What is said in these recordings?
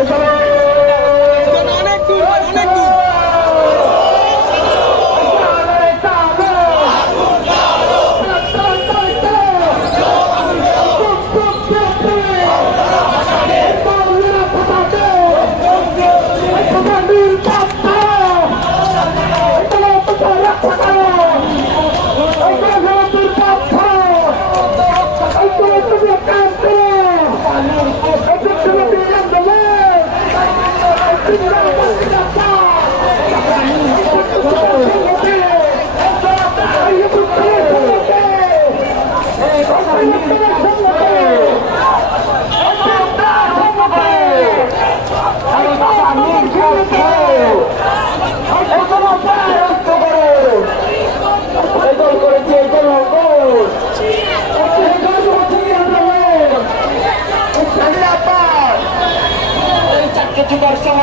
এখানে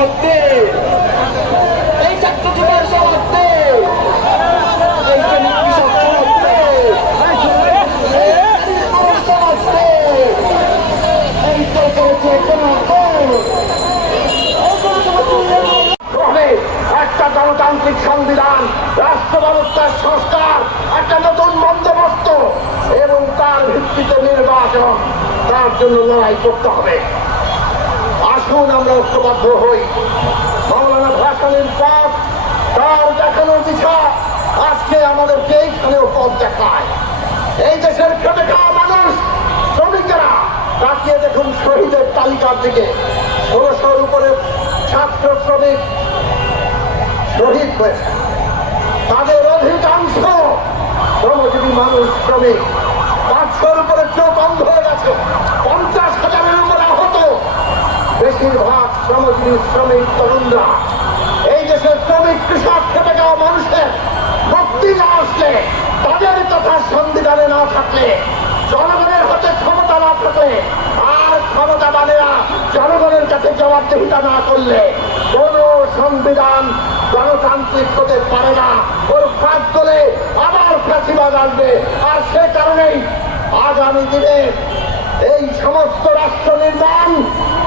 সমাপ্তি। এই ছাত্র জীবনের সমাপ্তি। একটা গণতান্ত্রিক সংবিধান রাষ্ট্র ব্যবস্থার সংস্কার, একটা নতুন বন্দোবস্ত এবং তার ভিত্তিতে নির্বাচন। তার জন্য লড়াই করতে হবে। আসুন আমরা ঐক্যবদ্ধ হই। মৌলানা ভাসানের পথ তার দেখানোর দিশা আজকে আমাদেরকে এইখানেও পথ দেখায়। এই দেশের খেটে খাওয়া মানুষ, শ্রমিকেরা তাকিয়ে দেখুন শহীদের তালিকার দিকে। ষোলোশোর উপরে ছাত্র শ্রমিক শহীদ হয়েছে। তাদের অধিকাংশ শ্রমজীবী মানুষ শ্রমিক। বেশিরভাগ শ্রমজীবী শ্রমিক তরুণরা। এই দেশের শ্রমিক কৃষক খেটে যাওয়া মানুষের মুক্তি না আসলে, তাদের কথা সংবিধানে না থাকলে জনগণের হাতে ক্ষমতা না থাকলে আর ক্ষমতাবানেরা জনগণের কাছে জবাবদিহিতা না করলে কোন সংবিধান গণতান্ত্রিক হতে পারে না। ওর ফাঁক করে আবার ফাঁসিবাদ আসবে। আর সে কারণেই আগামী দিনে এই সমস্ত রাষ্ট্র নির্মাণ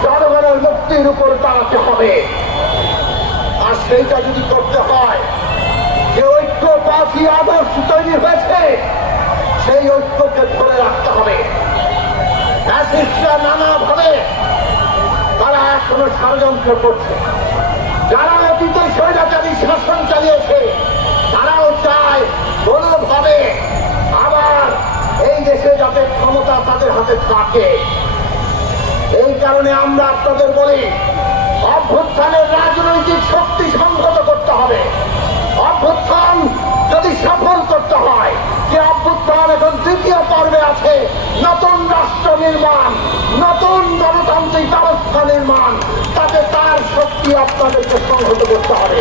জনগণের মুক্তির উপর দাঁড়াতে হবে। আর সেইটা যদি করতে হয়, যে ঐক্য আদর্শ তৈরি হয়েছে, সেই ঐক্যকে ধরে রাখতে হবে। নানাভাবে তারা এখনও ষড়যন্ত্র করছে। যারা অতীতে স্বৈরাচারী শাসন চালিয়েছে, তারাও চায় কোনোভাবে আবার এই দেশে যাতে ক্ষমতা তাদের হাতে থাকে। এই কারণে আমরা আপনাদের বলি অভ্যুত্থানের রাজনৈতিক শক্তি সংহত করতে হবে। অভ্যুত্থান যদি সফল করতে হয়, যে অভ্যুত্থান এখন তৃতীয় পর্বে আছে, নতুন রাষ্ট্র নির্মাণ, নতুন গণতান্ত্রিক ব্যবস্থা নির্মাণ, তাতে তার শক্তি আপনাদেরকে সংহত করতে হবে।